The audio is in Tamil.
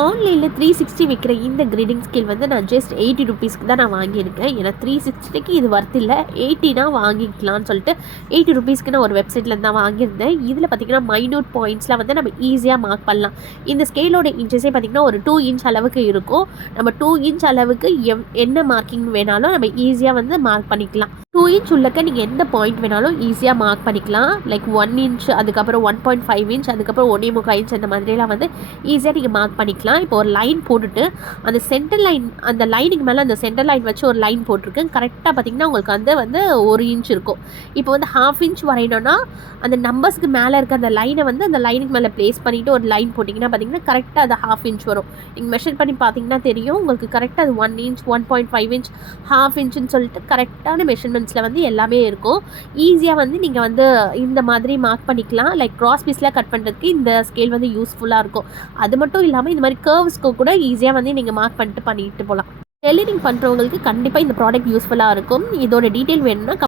ஆன்லைனில் 360 விற்கிற இந்த கிரீடிங் ஸ்கேல் வந்து நான் ஜஸ்ட் 80 ருபீஸ்க்கு தான் நான் வாங்கியிருக்கேன். ஏன்னா 360க்கு இது ஒர்த் இல்லை, 80னா வாங்கிக்கலாம்னு சொல்லிட்டு 80 ருபீஸ்க்கு நான் ஒரு வெப்சைட்லேருந்து தான் வாங்கியிருந்தேன். இதில் பார்த்திங்கன்னா மைன்யூட் பாயிண்ட்ஸ்லாம் வந்து நம்ம ஈஸியாக மார்க் பண்ணலாம். இந்த ஸ்கேலோட இன்ச்சஸே பார்த்திங்கன்னா ஒரு 2 இன்ச் அளவுக்கு இருக்கும். நம்ம 2 இன்ச் அளவுக்கு என்ன மார்க்கிங் வேணாலும் நம்ம ஈஸியாக வந்து மார்க் பண்ணிக்கலாம். 2 இன்ச் உள்ளக்க நீங்கள் எந்த பாயிண்ட் வேணாலும் ஈஸியாக மார்க் பண்ணிக்கலாம். லைக் 1 இன்ச், அதுக்கப்புறம் 1.5 இன்ச், அதுக்கப்புறம் 1.25 இன்ச், அந்த மாதிரிலாம் வந்து ஈஸியாக நீங்கள் மார்க் பண்ணிக்கலாம். இப்போ ஒரு லைன் போட்டுட்டு அந்த சென்டர் லைன், அந்த லைனுக்கு மேலே அந்த சென்டர் லைன் வச்சு ஒரு லைன் போட்டிருக்கு. கரெக்டாக பார்த்திங்கன்னா உங்களுக்கு வந்து 1 இன்ச் இருக்கும். இப்போ வந்து 1/2 இன்ச் வரையணும்னா அந்த நம்பர்ஸ்க்கு மேலே இருக்க அந்த லைனை வந்து அந்த லைனுக்கு மேலே ப்ளேஸ் பண்ணிவிட்டு ஒரு லைன் போட்டிங்கன்னா பார்த்திங்கன்னா கரெக்டாக அது 1/2 இன்ச் வரும். நீங்கள் மெஷர் பண்ணி பார்த்தீங்கன்னா தெரியும் உங்களுக்கு கரெக்டாக அது 1 இன்ச், 1.5 இன்ச், 1/2 இன்ச்சுன்னு சொல்லிட்டு கரெக்டான மெஷர்மெண்ட்ஸில் வந்து எல்லாமே இருக்கும். ஈஸியாக வந்து நீங்கள் வந்து இந்த மாதிரி மார்க் பண்ணிக்கலாம். லைக் கிராஸ் பீஸ்லாம் கட் பண்ணுறதுக்கு இந்த ஸ்கேல் வந்து யூஸ்ஃபுல்லாக இருக்கும். அது மட்டும் இல்லாமல் இந்த மாதிரி கர்வ்ஸ்க்கு கூட ஈஸியாக வந்து நீங்கள் மார்க் பண்ணிட்டு போகலாம். டெய்லரிங் பண்ணுறவங்களுக்கு கண்டிப்பாக இந்த ப்ராடக்ட் யூஸ்ஃபுல்லாக இருக்கும். இதோட டீட்டெயில் வேணும்னா